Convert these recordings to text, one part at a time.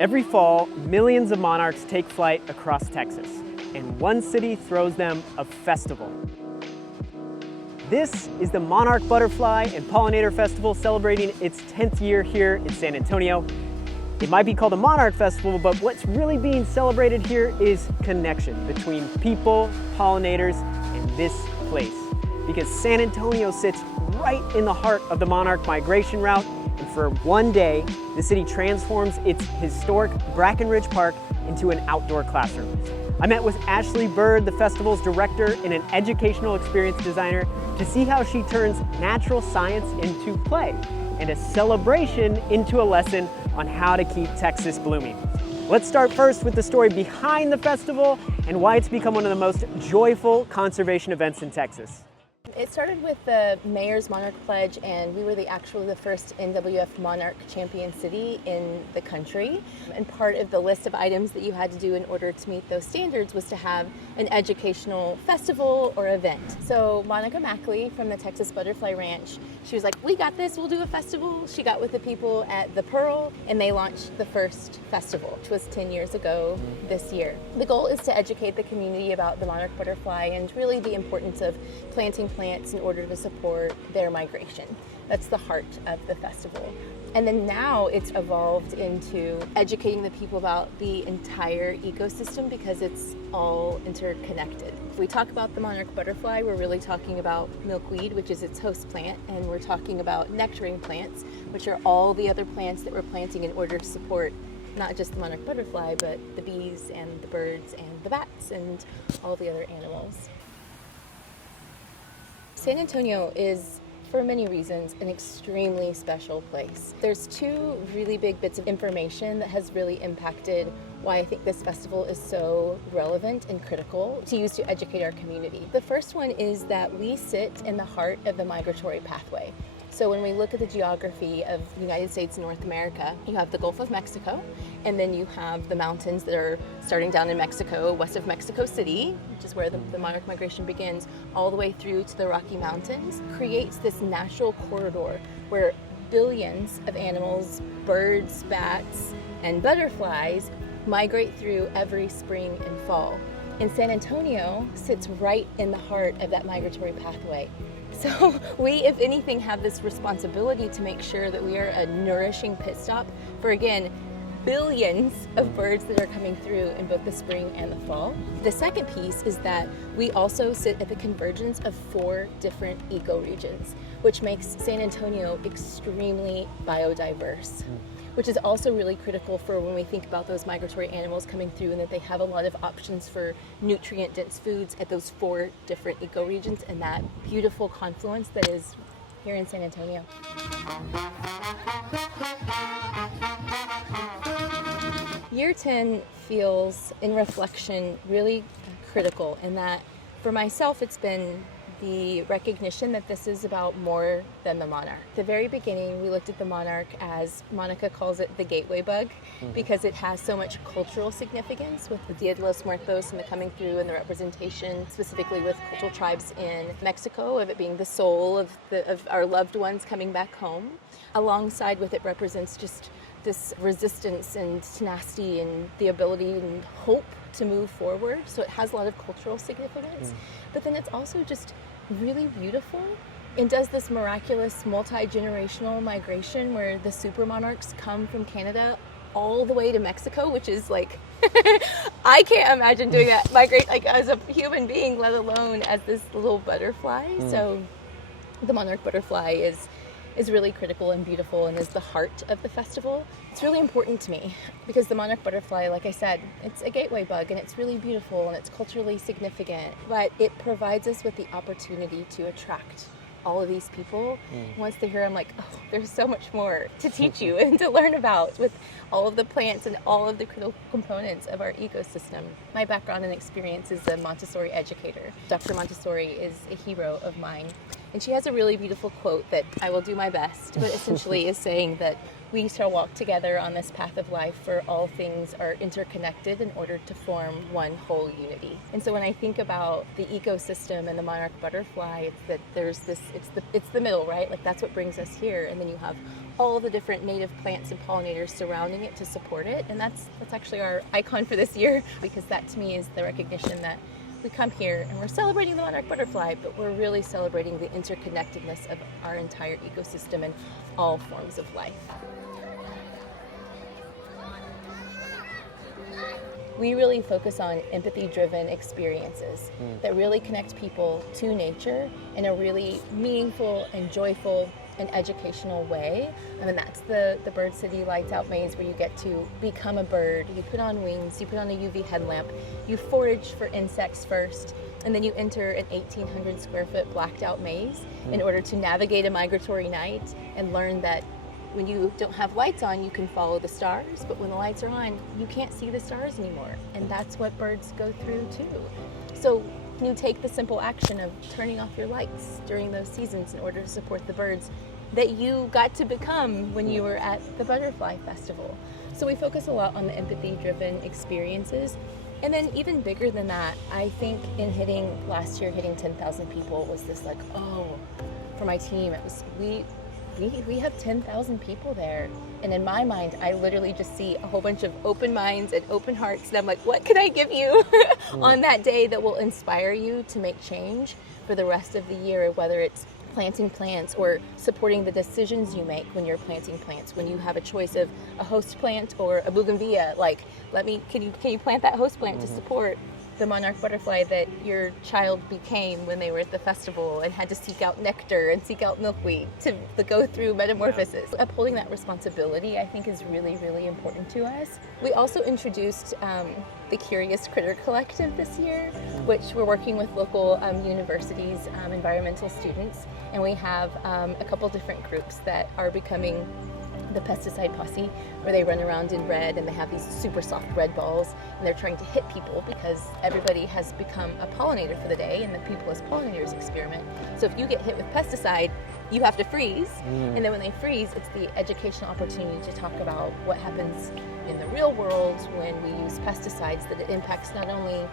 Every fall, millions of monarchs take flight across Texas, and one city throws them a festival. This is the Monarch Butterfly and Pollinator Festival, celebrating its 10th year here in San Antonio. It might be called a Monarch Festival, but what's really being celebrated here is connection between people, pollinators, and this place. Because San Antonio sits right in the heart of the monarch migration route, and for one day, the city transforms its historic Brackenridge Park into an outdoor classroom. I met with Ashley Bird, the festival's director and an educational experience designer, to see how she turns natural science into play and a celebration into a lesson on how to keep Texas blooming. Let's start first with the story behind the festival and why it's become one of the most joyful conservation events in Texas. It started with the Mayor's Monarch Pledge, and we were actually the first NWF Monarch champion city in the country. And part of the list of items that you had to do in order to meet those standards was to have an educational festival or event. So Monica Mackley from the Texas Butterfly Ranch, she was like, we got this, we'll do a festival. She got with the people at the Pearl, and they launched the first festival, which was 10 years ago this year. The goal is to educate the community about the monarch butterfly and really the importance of planting plants in order to support their migration. That's the heart of the festival. And then now it's evolved into educating the people about the entire ecosystem because it's all interconnected. If we talk about the monarch butterfly, we're really talking about milkweed, which is its host plant, and we're talking about nectaring plants, which are all the other plants that we're planting in order to support not just the monarch butterfly, but the bees and the birds and the bats and all the other animals. San Antonio is, for many reasons, an extremely special place. There's two really big bits of information that has really impacted why I think this festival is so relevant and critical to use to educate our community. The first one is that we sit in the heart of the migratory pathway. So when we look at the geography of the United States and North America, you have the Gulf of Mexico, and then you have the mountains that are starting down in Mexico, west of Mexico City, which is where the monarch migration begins, all the way through to the Rocky Mountains, creates this natural corridor where billions of animals, birds, bats, and butterflies migrate through every spring and fall. And San Antonio sits right in the heart of that migratory pathway. So we, if anything, have this responsibility to make sure that we are a nourishing pit stop for, again, billions of birds that are coming through in both the spring and the fall. The second piece is that we also sit at the convergence of 4 different ecoregions, which makes San Antonio extremely biodiverse, which is also really critical for when we think about those migratory animals coming through and that they have a lot of options for nutrient-dense foods at those 4 different ecoregions and that beautiful confluence that is here in San Antonio. Year 10 feels, in reflection, really critical in that for myself it's been the recognition that this is about more than the monarch. At the very beginning, we looked at the monarch as, Monica calls it the gateway bug, because it has so much cultural significance with the Dia de los Muertos and the coming through and the representation, specifically with cultural tribes in Mexico, of it being the soul of our loved ones coming back home. Alongside with it represents just this resistance and tenacity and the ability and hope to move forward. So it has a lot of cultural significance. But then it's also just really beautiful and does this miraculous multi-generational migration where the super monarchs come from Canada all the way to Mexico, which is like, I can't imagine doing that, migrate like as a human being, let alone as this little butterfly. So the monarch butterfly is really critical and beautiful and is the heart of the festival. It's really important to me because the monarch butterfly, like I said, it's a gateway bug and it's really beautiful and it's culturally significant, but it provides us with the opportunity to attract all of these people. Once they're here, I'm like, oh, there's so much more to teach you and to learn about with all of the plants and all of the critical components of our ecosystem. My background and experience is a Montessori educator. Dr. Montessori is a hero of mine. And she has a really beautiful quote that I will do my best, but essentially is saying that we shall walk together on this path of life where all things are interconnected in order to form one whole unity. And so when I think about the ecosystem and the monarch butterfly, it's that there's this, it's the middle, right? Like that's what brings us here. And then you have all the different native plants and pollinators surrounding it to support it. And that's actually our icon for this year, because that to me is the recognition that we come here and we're celebrating the monarch butterfly, but we're really celebrating the interconnectedness of our entire ecosystem and all forms of life. We really focus on empathy-driven experiences that really connect people to nature in a really meaningful and joyful and educational way. I mean, that's the Bird City Lights Out Maze, where you get to become a bird. You put on wings, you put on a UV headlamp, you forage for insects first, and then you enter an 1,800 square foot blacked out maze in order to navigate a migratory night and learn that when you don't have lights on, you can follow the stars, but when the lights are on, you can't see the stars anymore. And that's what birds go through too. So you take the simple action of turning off your lights during those seasons in order to support the birds that you got to become when you were at the Butterfly Festival. So we focus a lot on the empathy-driven experiences. And then even bigger than that, I think in last year hitting 10,000 people was this like, oh, for my team, it was, we have 10,000 people there. And in my mind, I literally just see a whole bunch of open minds and open hearts. And I'm like, what can I give you on that day that will inspire you to make change for the rest of the year, whether it's planting plants or supporting the decisions you make when you're planting plants. When you have a choice of a host plant or a bougainvillea, like, can you plant that host plant to support the monarch butterfly that your child became when they were at the festival and had to seek out nectar and seek out milkweed to go through metamorphosis. Yeah. Upholding that responsibility, I think, is really, really important to us. We also introduced the Curious Critter Collective this year, which we're working with local universities, environmental students, and we have a couple different groups that are becoming the pesticide posse, where they run around in red and they have these super soft red balls and they're trying to hit people because everybody has become a pollinator for the day and the people as pollinators experiment. So if you get hit with pesticide, you have to freeze. And then when they freeze, it's the educational opportunity to talk about what happens in the real world when we use pesticides, that it impacts not only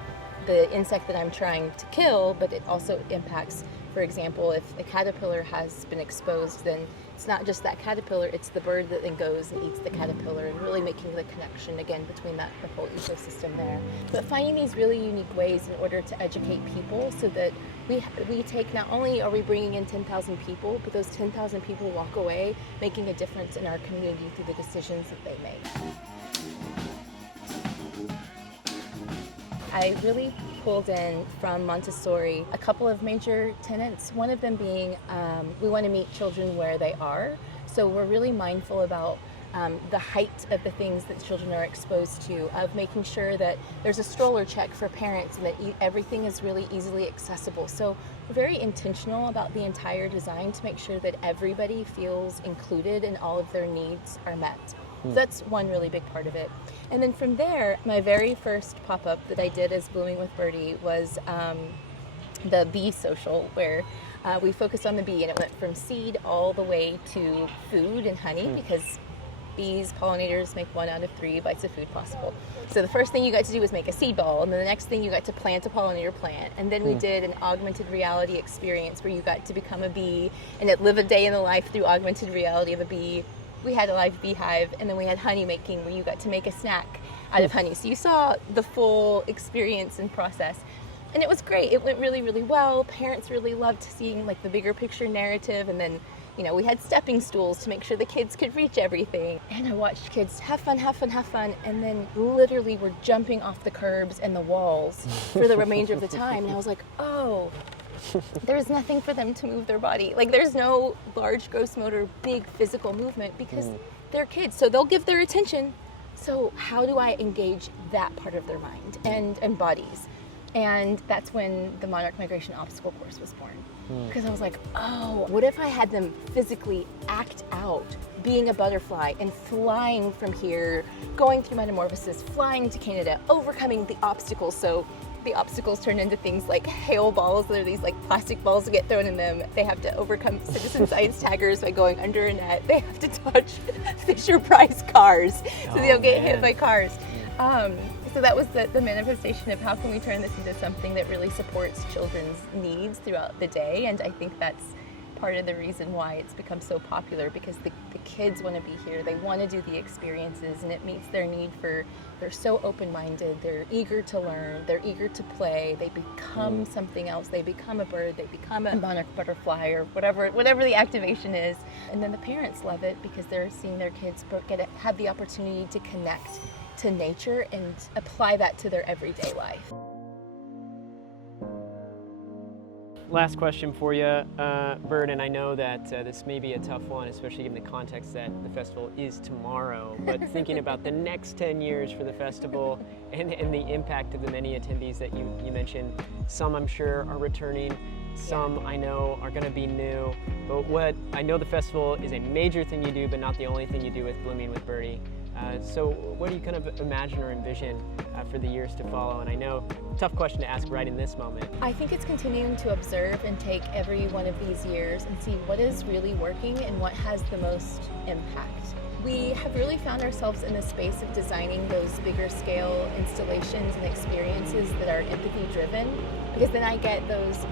the insect that I'm trying to kill, but it also impacts, for example, if a caterpillar has been exposed, then it's not just that caterpillar, it's the bird that then goes and eats the caterpillar, and really making the connection again between the whole ecosystem there. But finding these really unique ways in order to educate people so that we take, not only are we bringing in 10,000 people, but those 10,000 people walk away making a difference in our community through the decisions that they make. I really pulled in from Montessori a couple of major tenets, one of them being we want to meet children where they are. So we're really mindful about the height of the things that children are exposed to, of making sure that there's a stroller check for parents and that everything is really easily accessible. So we're very intentional about the entire design to make sure that everybody feels included and all of their needs are met. So that's one really big part of it. And then from there, my very first pop-up that I did as Blooming with Birdie was the bee social, where we focused on the bee, and it went from seed all the way to food and honey, because bees, pollinators, make 1 out of 3 bites of food possible. So the first thing you got to do was make a seed ball, and then the next thing you got to plant a pollinator plant. And then we did an augmented reality experience where you got to become a bee and live a day in the life through augmented reality of a bee. We had a live beehive, and then we had honey making, where you got to make a snack out of honey. So you saw the full experience and process. And it was great. It went really, really well. Parents really loved seeing like the bigger picture narrative. And then, we had stepping stools to make sure the kids could reach everything. And I watched kids have fun. And then literally were jumping off the curbs and the walls for the remainder of the time. And I was like, oh, there's nothing for them to move their body. Like, there's no large gross motor, big physical movement, because they're kids. So they'll give their attention. So how do I engage that part of their mind and bodies? And that's when the Monarch Migration Obstacle Course was born. Because I was like, oh, what if I had them physically act out being a butterfly and flying from here, going through metamorphosis, flying to Canada, overcoming the obstacles. So the obstacles turn into things like hail balls. There are these like plastic balls that get thrown in them. They have to overcome citizen science taggers by going under a net. They have to touch Fisher Price cars so they don't get hit by cars. So that was the manifestation of how can we turn this into something that really supports children's needs throughout the day. And I think that's part of the reason why it's become so popular, because the kids want to be here, they want to do the experiences, and it meets their need for, they're so open-minded, they're eager to learn, they're eager to play, they become something else, they become a bird, they become a monarch butterfly or whatever the activation is. And then the parents love it because they're seeing their kids have the opportunity to connect to nature and apply that to their everyday life. Last question for you, Bird, and I know that this may be a tough one, especially given the context that the festival is tomorrow, but thinking about the next 10 years for the festival and the impact of the many attendees that you mentioned, some I'm sure are returning, some I know are going to be new, but what I know the festival is a major thing you do, but not the only thing you do with Blooming with Birdie. So what do you kind of imagine or envision for the years to follow? And I know, tough question to ask right in this moment. I think it's continuing to observe and take every one of these years and see what is really working and what has the most impact. We have really found ourselves in the space of designing those bigger scale installations and experiences that are empathy driven, because then I get those,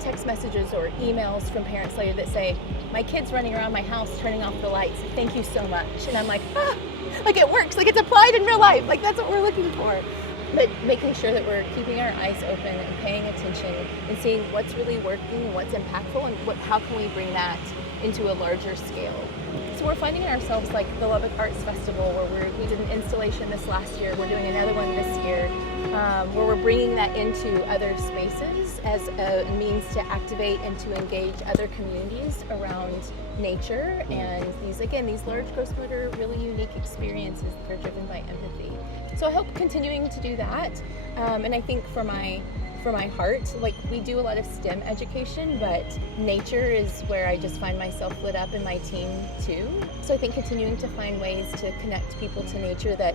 text messages or emails from parents later that say, my kid's running around my house turning off the lights, thank you so much. And I'm like, like it works, like it's applied in real life, like that's what we're looking for. But making sure that we're keeping our eyes open and paying attention and seeing what's really working and what's impactful and how can we bring that into a larger scale. So we're finding ourselves like the Lubbock Arts Festival, where we did an installation this last year, we're doing another one this year, where we're bringing that into other spaces as a means to activate and to engage other communities around nature and these large gross motor, really unique experiences that are driven by empathy. So I hope continuing to do that, and I think for my heart, like we do a lot of STEM education, but nature is where I just find myself lit up, and my team too. So I think continuing to find ways to connect people to nature that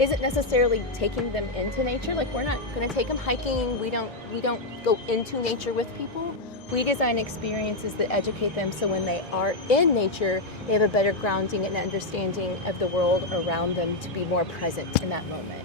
isn't necessarily taking them into nature. Like we're not going to take them hiking. We don't go into nature with people. We design experiences that educate them so when they are in nature, they have a better grounding and understanding of the world around them to be more present in that moment.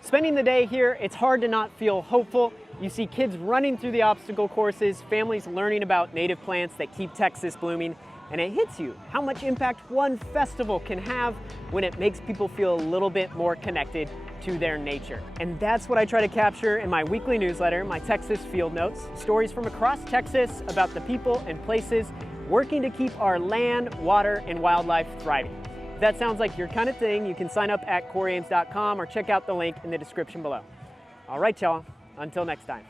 Spending the day here, it's hard to not feel hopeful. You see kids running through the obstacle courses, families learning about native plants that keep Texas blooming, and it hits you how much impact one festival can have when it makes people feel a little bit more connected to their nature. And that's what I try to capture in my weekly newsletter, my Texas Field Notes, stories from across Texas about the people and places working to keep our land, water, and wildlife thriving. If that sounds like your kind of thing, you can sign up at coreames.com or check out the link in the description below. All right, y'all, until next time.